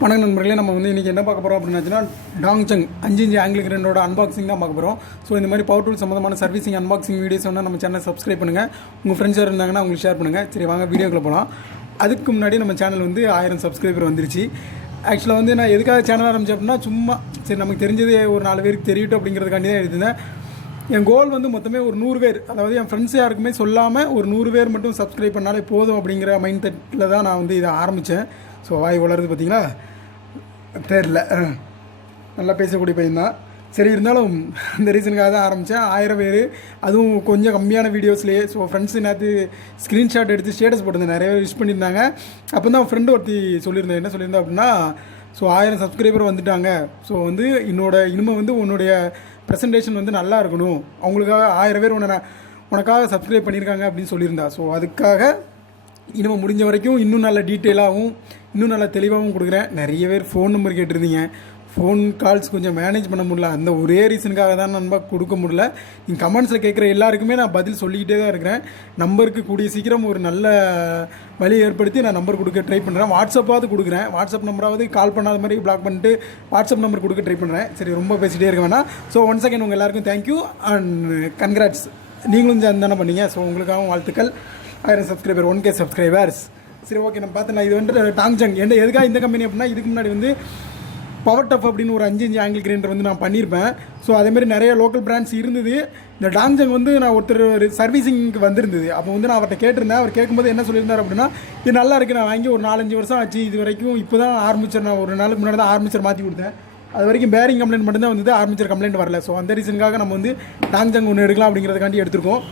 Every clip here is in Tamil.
வணக்கம் நண்பர்களே, நம்ம வந்து இன்றைக்கி என்ன பார்க்க போகிறோம் அப்படின்னாச்சுன்னா டாங்சங் 5 இன்ச் ஆங்கிள் கிரைண்டரோட அன்பாக்சிங் தான் பார்க்க போகிறோம். ஸோ இந்த மாதிரி பவர் டூல் சம்மந்தமான சர்வீசிங் அன்பாக்சிங் வீடியோஸ் வந்து நம்ம சேனல் சப்ஸ்கிரைப் பண்ணுங்கள். உங்கள் ஃப்ரெண்ட்ஸ் யாரும் இருந்தாங்கன்னா உங்களுக்கு ஷேர் பண்ணுங்கள். சரி வாங்க வீடியோக்குள்ளே போகலாம். அதுக்கு முன்னாடி நம்ம சேனல் வந்து 1000 சப்ஸ்கிரைபர் வந்துருச்சு. ஆக்சுவலாக வந்து நான் எதுக்காக சேனல் ஆரம்பித்தேன் அப்படின்னா சும்மா சரி நமக்கு தெரிஞ்சது ஒரு 4 பேருக்கு தெரியட்டும் அப்படிங்கிறதுக்காண்டி தான் எடுத்திருந்தேன். என் கோல் வந்து மொத்தமே ஒரு 100 பேர், அதாவது என் ஃப்ரெண்ட்ஸ் யாருக்குமே சொல்லாமல் ஒரு 100 பேர் மட்டும் சப்ஸ்கிரைப் பண்ணாலே போதும் அப்படிங்கிற மைண்ட் செட்டில் தான் நான் வந்து இதை ஆரம்பித்தேன். ஸோ வாய் வளருது பார்த்தீங்களா, தெரில, நல்லா பேசக்கூடிய பையன்தான். சரி இருந்தாலும் இந்த ரீசனுக்காக தான் ஆரம்பித்தேன். 1000 பேர், அதுவும் கொஞ்சம் கம்மியான வீடியோஸ்லேயே. ஸோ ஃப்ரெண்ட்ஸு நேற்று ஸ்க்ரீன்ஷாட் எடுத்து ஸ்டேட்டஸ் போட்டிருந்தேன், நிறைய பேர் விஷ் பண்ணியிருந்தாங்க. அப்போ தான் ஃப்ரெண்டு ஒருத்தி சொல்லியிருந்தேன். என்ன சொல்லியிருந்தேன் அப்படின்னா, ஸோ 1000 சப்ஸ்கிரைபர் வந்துட்டாங்க. ஸோ வந்து இனிமேல் வந்து உன்னுடைய ப்ரெசன்டேஷன் வந்து நல்லா இருக்கணும், அவங்களுக்காக 1000 பேர் உனக்காக சப்ஸ்கிரைப் பண்ணியிருக்காங்க அப்படின்னு சொல்லியிருந்தா. ஸோ அதுக்காக இனிமேல் முடிஞ்ச வரைக்கும் இன்னும் நல்ல டீட்டெயிலாகவும் இன்னும் நல்லா தெளிவாகவும் கொடுக்குறேன். நிறைய பேர் ஃபோன் நம்பர் கேட்டிருந்தீங்க, ஃபோன் கால்ஸ் கொஞ்சம் மேனேஜ் பண்ண முடியல. அந்த ஒரே ரீசனுக்காக தான் நண்பா கொடுக்க முடியல. நீங்கள் கமெண்ட்ஸில் கேட்குற எல்லாருக்குமே நான் பதில் சொல்லிக்கிட்டே தான் இருக்கிறேன். நம்பருக்கு கூடிய சீக்கிரம் ஒரு நல்ல வழி ஏற்படுத்தி நான் நம்பர் கொடுக்க ட்ரை பண்ணுறேன். வாட்ஸ்அப்பாவது கொடுக்குறேன், வாட்ஸ்அப் நம்பராவது கால் பண்ணாத மாதிரி பிளாக் பண்ணிட்டு வாட்ஸ்அப் நம்பர் கொடுக்க ட்ரை பண்ணுறேன். சரி ரொம்ப பேசிகிட்டே இருக்க வேணாம். ஸோ ஒன் செகண்ட் உங்கள் எல்லாருக்கும் தேங்க்யூ அண்ட் கங்க்ராட்ஸ். நீங்களும் தானே பண்ணீங்க. ஸோ உங்களுக்காகவும் வாழ்த்துக்கள். 1000 சப்ஸ்கிரைபர், 1K சப்ஸ்கிரைபர்ஸ். சரி ஓகே, நம்ம பார்த்து நான் இது வந்து டாங்சங் எதுக்காக இந்த கம்பெனி அப்படின்னா, இதுக்கு முன்னாடி வந்து பவர் டஃப் அப்படின்னு ஒரு 5 இன்ச் ஆங்கிள் கிரைண்டர் வந்து நான் பண்ணியிருப்பேன். ஸோ அதேமாதிரி நிறைய லோக்கல் பிராண்ட்ஸ் இருந்தது. இந்த டாங்சங் வந்து நான் ஒருத்தர் சர்வீசிங்க்கு வந்திருந்தது. அப்போ வந்து நான் அவர்கிட்ட கேட்டிருந்தேன். அவர் கேட்கும்போது என்ன சொல்லியிருந்தார் அப்படின்னா, இது நல்லா இருக்குது, நான் வாங்கி ஒரு 4-5 வருஷம் ஆச்சு, இது வரைக்கும் இப்போ தான் ஆர்மிச்சர், நான் ஒரு நாளுக்கு முன்னாடி தான் ஆர்மிச்சர் மாற்றி கொடுத்தேன். அது வரைக்கும் பேரிங் கம்ப்ளைண்ட் மட்டும்தான் வந்தது, ஆர்மிச்சர் கம்ப்ளைண்ட் வரல. ஸோ அந்த ரீசனுக்காக நம்ம வந்து டாங்சங் ஒன்று எடுக்கலாம் அப்படிங்கிறதுக்காண்டி எடுத்திருக்கோம்.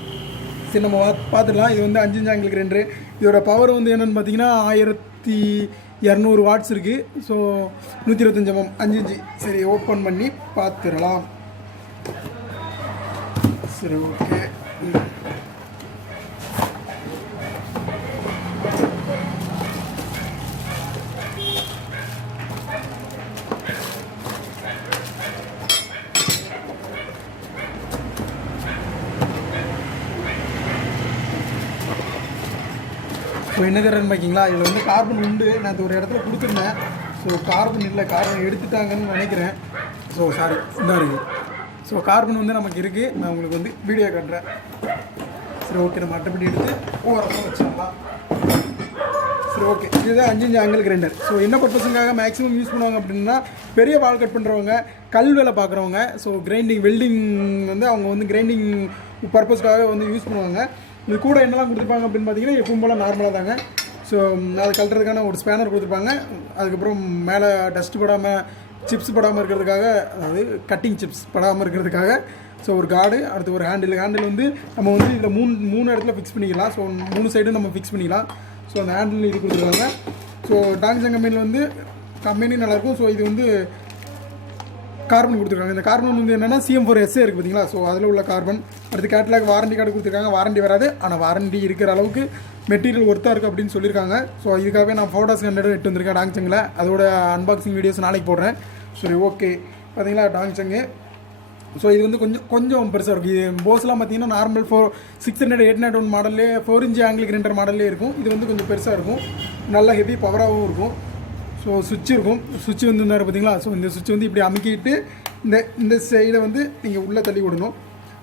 சரி நம்ம பார்த்துக்கலாம். இது வந்து 5 இன்ச் ஆங்கிள் கிரைண்டரு. இதோட பவர் வந்து என்னென்னு பார்த்தீங்கன்னா 1200 வாட்ஸ் இருக்குது. So 125 mm 5 inch. சரி ஓப்பன் பண்ணி பார்த்துடலாம். சரி ஓகே, ஸோ என்ன தரேன்னு பார்க்கிங்களா, இதில் வந்து கார்பன் உண்டு. நான் இது ஒரு இடத்துல கொடுத்துருந்தேன். ஸோ கார்பன் இல்லை, கார்பன் எடுத்துட்டாங்கன்னு நினைக்கிறேன். ஸோ சாரி, இதாக இருக்குது. ஸோ கார்பன் வந்து நமக்கு இருக்குது. நான் உங்களுக்கு வந்து வீடியோ காட்டுறேன். சரி ஓகே, நம்ம அட்டைப்படி எடுத்து ஓரமாக வச்சிடலாம். சரி ஓகே, இதுதான் 5 இன்ச் ஆங்கிள் கிரைண்டர். ஸோ என்ன பர்பஸுக்காக மேக்ஸிமம் யூஸ் பண்ணுவாங்க அப்படின்னா, பெரிய வால் கட் பண்ணுறவங்க, கல் வேலை பார்க்குறவங்க, ஸோ கிரைண்டிங் வெல்டிங் வந்து அவங்க வந்து கிரைண்டிங் பர்பஸ்க்காக வந்து யூஸ் பண்ணுவாங்க. இது கூட என்னெல்லாம் கொடுத்துருப்பாங்க அப்படின்னு பார்த்தீங்கன்னா, எப்பவும் போல் நார்மலாக தாங்க. ஸோ அது கழட்டுறதுக்கான ஒரு ஸ்பேனர் கொடுத்துருப்பாங்க. அதுக்கப்புறம் மேலே டஸ்ட் படாமல், சிப்ஸ் படாமல் இருக்கிறதுக்காக, அதாவது கட்டிங் சிப்ஸ் படாமல் இருக்கிறதுக்காக ஸோ ஒரு கார்டு, அடுத்து ஒரு ஹேண்டில் வந்து நம்ம வந்து இதில் மூணு இடத்துல ஃபிக்ஸ் பண்ணிக்கலாம். ஸோ 3 சைடும் நம்ம ஃபிக்ஸ் பண்ணிக்கலாம். ஸோ அந்த ஹேண்டில் இது கொடுத்துருக்காங்க. ஸோ டாங்சங் கம்பெனியில் வந்து கம்பெனி நல்லாயிருக்கும். ஸோ இது வந்து கார்பன் கொடுத்துருக்காங்க. இந்த கார்பன் வந்து என்னென்னா CM4SA இருக்குது பார்த்தீங்களா. ஸோ அதில் உள்ள கார்பன். அடுத்து கேட்லாக் வாரண்டி கார்டு கொடுத்துருக்காங்க. வாரண்டி வராது, ஆனால் வாரண்டி இருக்கிற அளவுக்கு மெட்டீரியல் ஒர்த்தாக இருக்குது அப்படின்னு சொல்லியிருக்காங்க. ஸோ இதுக்காகவே நான் ஃபோட்டோஸ் 100 எட்டு வந்திருக்கேன் டாங்சங்கில். அதோட அன்பாக்சிங் வீடியோஸ் நாளைக்கு போடுறேன். சரி ஓகே, பார்த்தீங்களா டாங்சங்கு. ஸோ இது வந்து கொஞ்சம் பெருசாக இருக்கும். இது போஸ்லாம் பார்த்தீங்கன்னா நார்மல் 600 801 மாடல்லே 4 இன்ச் ஆங்கிள் கிரைண்டர் மாடல்லே இருக்கும். இது வந்து கொஞ்சம் பெருசாக இருக்கும், நல்லா ஹெவி பவராகவும் இருக்கும். ஸோ சுவிட்ச் இருக்கும். சுவிட்ச் வந்து இருந்தார் பார்த்தீங்களா. ஸோ இந்த சுவிட்ச் வந்து இப்படி அமுக்கிட்டு இந்த சைடை வந்து நீங்கள் உள்ளே தள்ளி விடணும்.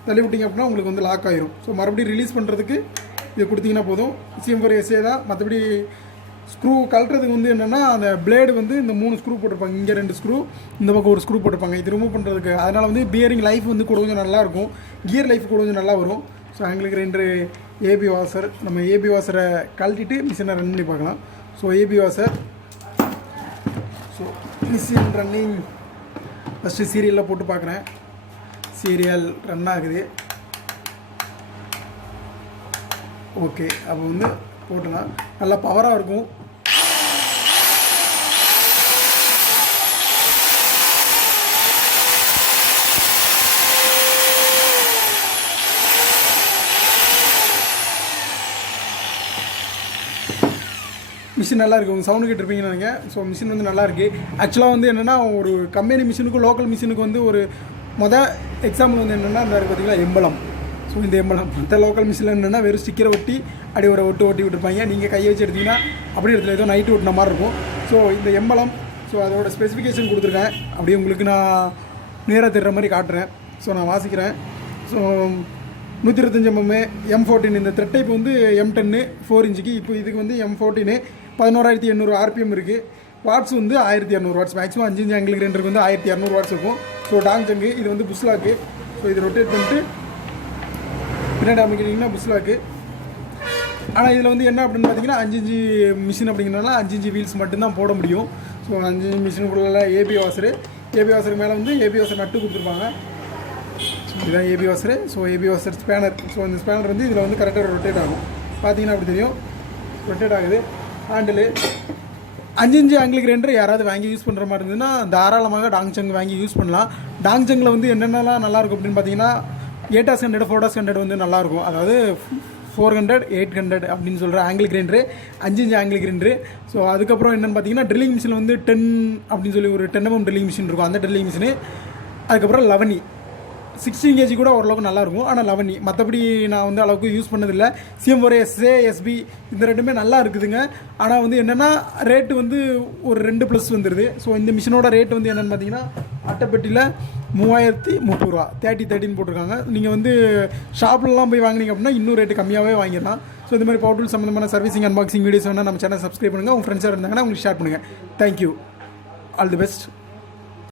தள்ளி விட்டிங்க அப்படின்னா உங்களுக்கு வந்து லாக் ஆகிரும். ஸோ மறுபடியும் ரிலீஸ் பண்ணுறதுக்கு இது கொடுத்தீங்கன்னா போதும். CM4SA தான். மற்றபடி ஸ்க்ரூ கழட்டுறதுக்கு வந்து என்னென்னா, அந்த பிளேடு வந்து இந்த 3 ஸ்க்ரூ போட்டிருப்பாங்க. இங்கே 2 ஸ்க்ரூ, இந்த பக்கம் ஒரு ஸ்க்ரூ போட்டிருப்பாங்க. இது ரிமூவ் பண்ணுறதுக்கு. அதனால் வந்து பியரிங் லைஃப் வந்து கூட கொஞ்சம் நல்லாயிருக்கும், கியர் லைஃப் கூட கொஞ்சம் நல்லா வரும். ஸோ ஆங்கிள் கிரைண்டரு ஏபி வாசர், நம்ம ஏபி வாசரை கழட்டிட்டு மிஷினை ரன் பண்ணி பார்க்கலாம். ஸோ ஏபி வாசர், ஸோ மிஷின் ரன்னிங். ஃபஸ்ட்டு சீரியலில் போட்டு பார்க்குறேன். சீரியல் ரன் ஆகுது. ஓகே, அப்போ வந்து போட்டலாம், நல்லா பவராக இருக்கும். மிஷின் நல்லா இருக்குது. உங்கள் சவுண்டு கேட்டிருப்பீங்கன்னு நினைக்கிறேன். ஸோ மிஷின் வந்து நல்லாயிருக்கு. ஆக்சுவலாக வந்து என்னென்னா, ஒரு கம்பெனி மிஷினுக்கும் லோக்கல் மிஷினுக்கு வந்து ஒரு எக்ஸாம்பிள் வந்து என்னென்னா, அந்த பார்த்தீங்களா எம்பளம். ஸோ இந்த எம்பளம் மற்ற லோக்கல் மிஷினில் என்னென்னா வெறும் ஸ்டிக்கரை ஒட்டி அப்படி ஒரு ஒட்டி விட்டுருப்பாங்க. நீங்கள் கையை வச்சு எடுத்திங்கன்னா அப்படி இடத்துல ஏதோ நைட்டு ஒட்டின மாதிரி இருக்கும். ஸோ இந்த எம்பளம், ஸோ ஸோ அதோட ஸ்பெசிஃபிகேஷன் கொடுத்துருக்கேன், அப்படியே உங்களுக்கு நான் நேராக தெரிகிற மாதிரி காட்டுறேன். ஸோ நான் வாசிக்கிறேன். ஸோ 125 mm M14 இந்த த்ரெட் டைப் வந்து M10 4 இன்ச்சுக்கு. இப்போ இதுக்கு வந்து M14 11800 RPM இருக்குது. வாட்ஸ் வந்து 1200 வாட்ஸ். மேக்ஸிமம் 5 இன்ச் ஆங்கிள் கிரைண்டருக்கு வந்து 1200 வாட்ஸ் இருக்கும். ஸோ டாங்சங்கு இது வந்து புஷ்லாக்கு. ஸோ இது ரொட்டேட் பண்ணிட்டு பின்னாடி அமைக்கிறீங்கன்னா புஷ்லாக்கு. ஆனால் இதில் வந்து என்ன அப்படின்னு பார்த்தீங்கன்னா 5 இன்ச்சு மிஷின் அப்படிங்கிறனால 5 இன்ச்சு வீல்ஸ் மட்டும்தான் போட முடியும். ஸோ 5 இன்ச்சு மிஷினுக்குள்ள ஏபி வாசருக்கு மேலே வந்து ஏபி வாசர் நட்டு கொடுத்துருப்பாங்க. ஸோ இதுதான் ஏபி வாசரு. ஸோ ஏபி வாசர் ஸ்பேனர். ஸோ இந்த ஸ்பேனர் வந்து இதில் வந்து கரெக்டாக ரொட்டேட் ஆகும். பார்த்தீங்கன்னா அப்படி தெரியும், ரொட்டேட் ஆகுது. ஹேண்டிலு 5 இன்ச்சு ஆங்கிள் கிரைண்டர் யாராவது வாங்கி யூஸ் பண்ணுற மாதிரி இருந்ததுன்னா தாராளமாக டாங்சங் வாங்கி யூஸ் பண்ணலாம். டாங்சங்கில் வந்து என்னென்னலாம் நல்லாயிருக்கும் அப்படின்னு பார்த்தீங்கன்னா 800 400 வந்து நல்லாயிருக்கும். அதாவது 400 800 அப்படின்னு சொல்கிற angle grinder, 5 inch angle grinder. So அதுக்கப்புறம் என்னென்னு பார்த்தீங்கன்னா ட்ரில்லிங் மிஷின் வந்து 10 அப்படின்னு சொல்லி ஒரு 10 mm ட்ரில்லிங் மிஷின் இருக்கும். அந்த ட்ரில்லிங் மிஷினு. அதுக்கப்புறம் 11 16 kg கூட ஓரளவுக்கு நல்லாயிருக்கும். ஆனால் 11 மற்றபடி நான் வந்து அளவுக்கு யூஸ் பண்ணதில்லை. CM4 SA SB இந்த ரெண்டுமே நல்லா இருக்குதுங்க. ஆனால் வந்து என்னென்னா ரேட்டு வந்து ஒரு 2 ப்ளஸ் வந்துடுது. ஸோ இந்த மிஷினோட ரேட் வந்து என்னென்னு பார்த்தீங்கன்னா அட்டைப்பெட்டியில் 3030 ரூபா 30 போட்டிருக்காங்க. நீங்கள் வந்து ஷாப்லலாம் போய் வாங்கினீங்க அப்படின்னா இன்னும் ரேட்டு கம்மியாகவே வாங்கிடலாம். ஸோ இந்த மாதிரி பவர் டூல் சம்மந்தமான சர்வீசிங் அன்பாக்சிங் வீடியோஸ் வேணால் நம்ம சேனல் சப்ஸ்கிரைப் பண்ணுங்கள். உங்கள் ஃப்ரெண்ட்ஸாக இருந்தாங்கன்னா உங்களுக்கு ஷேர் பண்ணுங்கள். தேங்க்யூ. All the best.